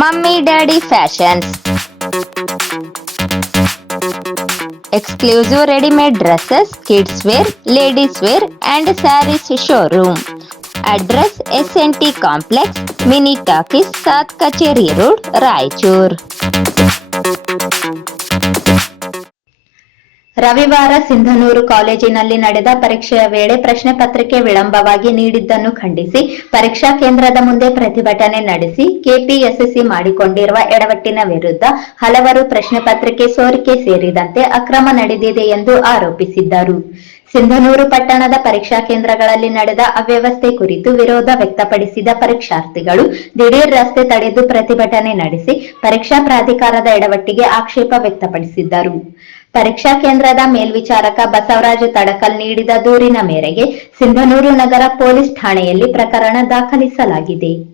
Mummy Daddy Fashions. Exclusive ready-made dresses, kids wear, ladies wear and sarees showroom. Address SNT Complex, Mini Talkies, South Kacheri Road, Raichur. ರವಿವಾರ ಸಿಂಧನೂರು ಕಾಲೇಜಿನಲ್ಲಿ ನಡೆದ ಪರೀಕ್ಷೆಯ ವೇಳೆ ಪ್ರಶ್ನೆ ಪತ್ರಿಕೆ ವಿಳಂಬವಾಗಿ ನೀಡಿದ್ದನ್ನು ಖಂಡಿಸಿ ಪರೀಕ್ಷಾ ಕೇಂದ್ರದ ಮುಂದೆ ಪ್ರತಿಭಟನೆ ನಡೆಸಿ ಕೆಪಿಎಸ್ಸಿ ಮಾಡಿಕೊಂಡಿರುವ ಎಡವಟ್ಟಿನ ವಿರುದ್ಧ ಹಲವರು ಪ್ರಶ್ನೆ ಪತ್ರಿಕೆ ಸೋರಿಕೆ ಸೇರಿದಂತೆ ಅಕ್ರಮ ನಡೆದಿದೆ ಎಂದು ಆರೋಪಿಸಿದ್ದರು. ಸಿಂಧನೂರು ಪಟ್ಟಣದ ಪರೀಕ್ಷಾ ಕೇಂದ್ರಗಳಲ್ಲಿ ನಡೆದ ಅವ್ಯವಸ್ಥೆ ಕುರಿತು ವಿರೋಧ ವ್ಯಕ್ತಪಡಿಸಿದ ಪರೀಕ್ಷಾರ್ಥಿಗಳು ದಿಢೀರ್ ರಸ್ತೆ ತಡೆದು ಪ್ರತಿಭಟನೆ ನಡೆಸಿ ಪರೀಕ್ಷಾ ಪ್ರಾಧಿಕಾರದ ಎಡವಟ್ಟಿಗೆ ಆಕ್ಷೇಪ ವ್ಯಕ್ತಪಡಿಸಿದ್ದರು. ಪರೀಕ್ಷಾ ಕೇಂದ್ರದ ಮೇಲ್ವಿಚಾರಕ ಬಸವರಾಜ ತಡಕಲ್ ನೀಡಿದ ದೂರಿನ ಮೇರೆಗೆ ಸಿಂಧನೂರು ನಗರ ಪೊಲೀಸ್ ಠಾಣೆಯಲ್ಲಿ ಪ್ರಕರಣ ದಾಖಲಿಸಲಾಗಿದೆ.